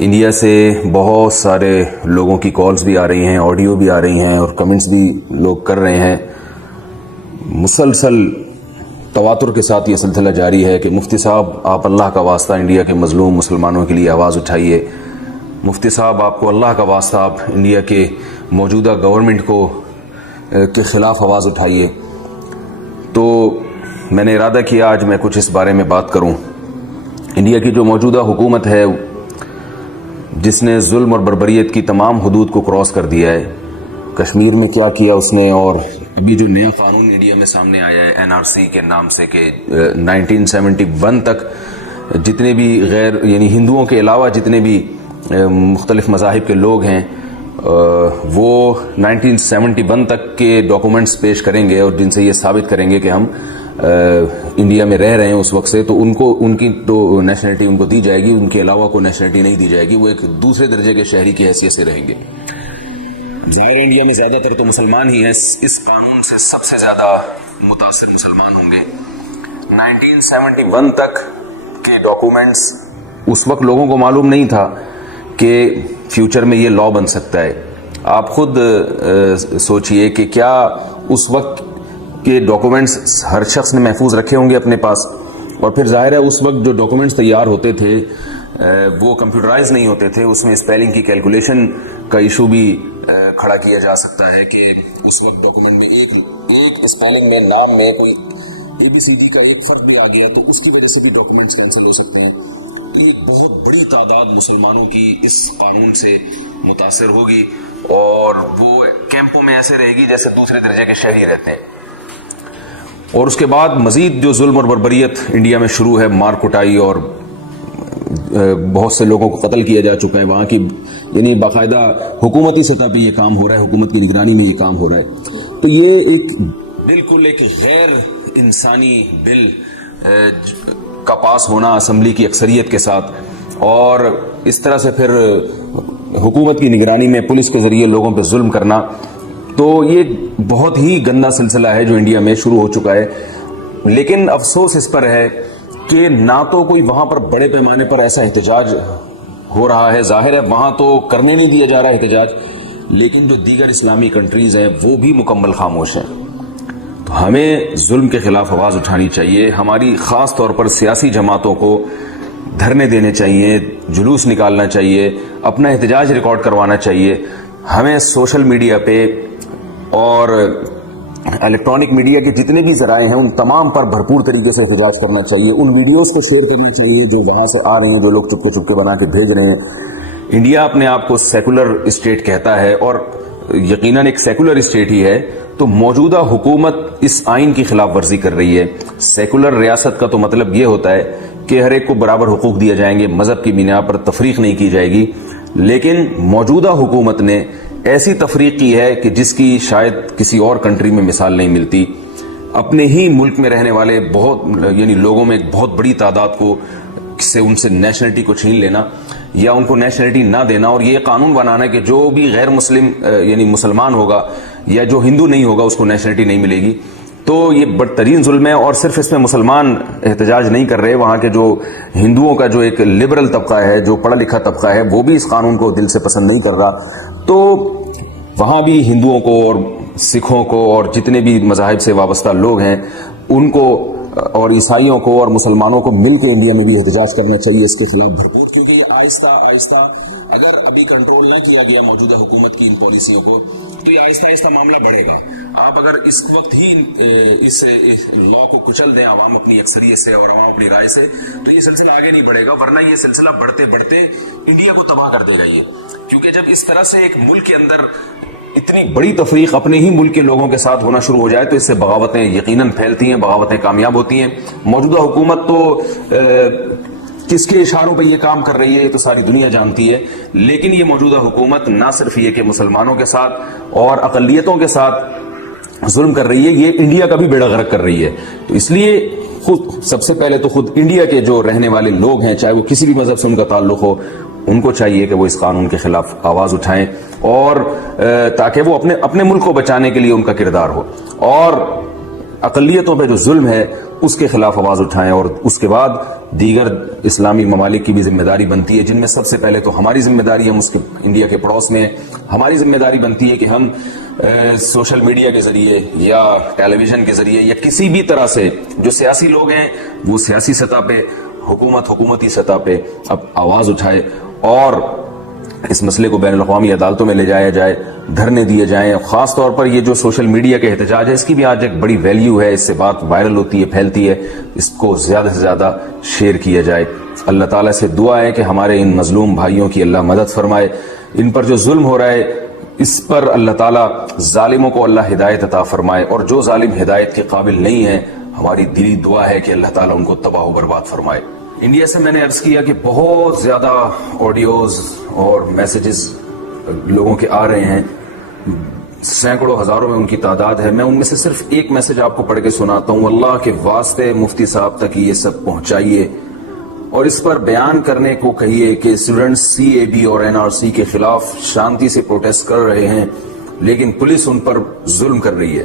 India سے بہت سارے لوگوں کی کالز بھی آ رہی ہیں، آڈیو بھی آ رہی ہیں اور کمنٹس بھی لوگ کر رہے ہیں۔ مسلسل تواتر کے ساتھ یہ سلسلہ جاری ہے کہ مفتی صاحب آپ اللہ کا واسطہ انڈیا کے مظلوم مسلمانوں کے لیے آواز اٹھائیے، مفتی صاحب آپ کو اللہ کا واسطہ آپ انڈیا کے موجودہ گورنمنٹ کے خلاف آواز اٹھائیے۔ تو میں نے ارادہ کیا آج میں کچھ اس بارے میں بات کروں۔ انڈیا کی جو موجودہ حکومت ہے جس نے ظلم اور بربریت کی تمام حدود کو کراس کر دیا ہے، کشمیر میں کیا کیا اس نے، اور ابھی جو نیا قانون انڈیا میں سامنے آیا ہے NRC کے نام سے کہ 1971 تک جتنے بھی غیر یعنی ہندوؤں کے علاوہ جتنے بھی مختلف مذاہب کے لوگ ہیں وہ 1971 تک کے ڈاکومنٹس پیش کریں گے اور جن سے یہ ثابت کریں گے کہ ہم انڈیا میں رہ رہے ہیں اس وقت سے، تو ان کی تو نیشنلٹی ان کو دی جائے گی، ان کے علاوہ کو نیشنلٹی نہیں دی جائے گی، وہ ایک دوسرے درجے کے شہری کی حیثیت سے رہیں گے۔ ظاہر انڈیا میں زیادہ تر تو مسلمان ہی ہیں، اس قانون سے سب سے زیادہ متاثر مسلمان ہوں گے۔ 1971 تک کے ڈاکومنٹس اس وقت لوگوں کو معلوم نہیں تھا کہ فیوچر میں یہ لا بن سکتا ہے۔ آپ خود سوچئے کہ کیا اس وقت کے ڈاکومنٹس ہر شخص نے محفوظ رکھے ہوں گے اپنے پاس، اور پھر ظاہر ہے اس وقت جو ڈاکومنٹس تیار ہوتے تھے وہ کمپیوٹرائز نہیں ہوتے تھے، اس میں اسپیلنگ کی کیلکولیشن کا ایشو بھی کھڑا کیا جا سکتا ہے کہ اس وقت ڈاکومنٹ میں ایک اسپیلنگ میں نام میں کوئی ABCD کا ایک فرق بھی آ گیا تو اس کی وجہ سے بھی ڈاکومنٹس کینسل ہو سکتے ہیں۔ ایک بہت بڑی تعداد مسلمانوں کی اس قانون سے متاثر ہوگی اور وہ کیمپوں میں ایسے رہے گی جیسے دوسرے درجے کے شہری رہتے ہیں۔ اور اس کے بعد مزید جو ظلم اور بربریت انڈیا میں شروع ہے، مار کٹائی اور بہت سے لوگوں کو قتل کیا جا چکا ہے، وہاں کی یعنی باقاعدہ حکومتی سطح پہ یہ کام ہو رہا ہے، حکومت کی نگرانی میں یہ کام ہو رہا ہے۔ تو یہ بالکل ایک غیر انسانی بل کا پاس ہونا اسمبلی کی اکثریت کے ساتھ، اور اس طرح سے پھر حکومت کی نگرانی میں پولیس کے ذریعے لوگوں پہ ظلم کرنا، تو یہ بہت ہی گندا سلسلہ ہے جو انڈیا میں شروع ہو چکا ہے۔ لیکن افسوس اس پر ہے کہ نہ تو کوئی وہاں پر بڑے پیمانے پر ایسا احتجاج ہو رہا ہے، ظاہر ہے وہاں تو کرنے نہیں دیا جا رہا احتجاج، لیکن جو دیگر اسلامی کنٹریز ہیں وہ بھی مکمل خاموش ہیں۔ تو ہمیں ظلم کے خلاف آواز اٹھانی چاہیے، ہماری خاص طور پر سیاسی جماعتوں کو دھرنے دینے چاہیے، جلوس نکالنا چاہیے، اپنا احتجاج ریکارڈ کروانا چاہیے۔ ہمیں سوشل میڈیا پہ اور الیکٹرانک میڈیا کے جتنے بھی ذرائع ہیں ان تمام پر بھرپور طریقے سے احتجاج کرنا چاہیے، ان ویڈیوز کو شیئر کرنا چاہیے جو وہاں سے آ رہی ہیں، جو لوگ چپکے چپکے بنا کے بھیج رہے ہیں۔ انڈیا اپنے آپ کو سیکولر اسٹیٹ کہتا ہے اور یقیناً ایک سیکولر اسٹیٹ ہی ہے، تو موجودہ حکومت اس آئین کی خلاف ورزی کر رہی ہے۔ سیکولر ریاست کا تو مطلب یہ ہوتا ہے کہ ہر ایک کو برابر حقوق دیے جائیں گے، مذہب کی بنا پر تفریق نہیں کی جائے گی، لیکن موجودہ حکومت نے ایسی تفریق کی ہے کہ جس کی شاید کسی اور کنٹری میں مثال نہیں ملتی۔ اپنے ہی ملک میں رہنے والے یعنی لوگوں میں ایک بہت بڑی تعداد کو ان سے نیشنلٹی کو چھین لینا یا ان کو نیشنلٹی نہ دینا، اور یہ قانون بنانا کہ جو بھی غیر مسلم یعنی مسلمان ہوگا یا جو ہندو نہیں ہوگا اس کو نیشنلٹی نہیں ملے گی، تو یہ بدترین ظلم ہے۔ اور صرف اس میں مسلمان احتجاج نہیں کر رہے، وہاں کے جو ہندوؤں کا جو ایک لبرل طبقہ ہے، جو پڑھا لکھا طبقہ ہے، وہ بھی اس قانون کو دل سے پسند نہیں کر رہا۔ تو وہاں بھی ہندوؤں کو اور سکھوں کو اور جتنے بھی مذاہب سے وابستہ لوگ ہیں ان کو اور عیسائیوں کو اور مسلمانوں کو مل کے انڈیا میں بھی احتجاج کرنا چاہیے اس کے خلاف بھرپور، کیونکہ یہ آہستہ آہستہ اگر ابھی کنٹرول نہ کیا گیا موجودہ حکومت کی ان پالیسیوں کو تو یہ آہستہ آہستہ معاملہ بڑھے گا۔ آپ اگر اس وقت ہی اس لا کو کچل دیں عوام اپنی اکثریت سے اور عوام اپنی رائے سے، تو یہ سلسلہ آگے نہیں بڑھے گا، ورنہ یہ سلسلہ بڑھتے بڑھتے انڈیا کو تباہ کر دے گا یہ، کیونکہ جب اس طرح سے ایک ملک کے اندر اتنی بڑی تفریق اپنے ہی ملک کے لوگوں کے ساتھ ہونا شروع ہو جائے تو اس سے بغاوتیں یقیناً پھیلتی ہیں، بغاوتیں کامیاب ہوتی ہیں۔ موجودہ حکومت تو کس کے اشاروں پہ یہ کام کر رہی ہے یہ تو ساری دنیا جانتی ہے، لیکن یہ موجودہ حکومت نہ صرف یہ کہ مسلمانوں کے ساتھ اور اقلیتوں کے ساتھ ظلم کر رہی ہے، یہ انڈیا کا بھی بیڑا غرق کر رہی ہے۔ تو اس لیے خود سب سے پہلے تو خود انڈیا کے جو رہنے والے لوگ ہیں، چاہے وہ کسی بھی مذہب سے ان کا تعلق ہو، ان کو چاہیے کہ وہ اس قانون کے خلاف آواز اٹھائیں، اور تاکہ وہ اپنے ملک کو بچانے کے لیے ان کا کردار ہو، اور اقلیتوں پہ جو ظلم ہے اس کے خلاف آواز اٹھائیں، اور اس کے بعد دیگر اسلامی ممالک کی بھی ذمہ داری بنتی ہے، جن میں سب سے پہلے تو ہماری ذمہ داری، ہم اس کے انڈیا کے پڑوس میں ہماری ذمہ داری بنتی ہے کہ ہم سوشل میڈیا کے ذریعے یا ٹیلی ویژن کے ذریعے یا کسی بھی طرح سے جو سیاسی لوگ ہیں وہ سیاسی سطح پہ، حکومتی سطح پہ اب آواز اٹھائے اور اس مسئلے کو بین الاقوامی عدالتوں میں لے جایا جائے، دھرنے دیے جائیں. خاص طور پر یہ جو سوشل میڈیا کے احتجاج ہے، اس کی بھی آج ایک بڑی ویلیو ہے، اس سے بات وائرل ہوتی ہے، پھیلتی ہے، اس کو زیادہ سے زیادہ شیئر کیا جائے. اللہ تعالیٰ سے دعا ہے کہ ہمارے ان مظلوم بھائیوں کی اللہ مدد فرمائے، ان پر جو ظلم ہو رہا ہے اس پر اللہ تعالیٰ ظالموں کو اللہ ہدایت عطا فرمائے، اور جو ظالم ہدایت کے قابل نہیں ہے ہماری دلی دعا ہے کہ اللہ تعالیٰ ان کو تباہ و برباد فرمائے. انڈیا سے میں نے عرض کیا کہ بہت زیادہ آڈیوز اور میسیجز لوگوں کے آ رہے ہیں، سینکڑوں ہزاروں میں ان کی تعداد ہے. میں ان میں سے صرف ایک میسج آپ کو پڑھ کے سناتا ہوں. اللہ کے واسطے مفتی صاحب تک یہ سب پہنچائیے اور اس پر بیان کرنے کو کہیے کہ اسٹوڈنٹس CAB اور NRC کے خلاف شانتی سے پروٹیسٹ کر رہے ہیں، لیکن پولیس ان پر ظلم کر رہی ہے.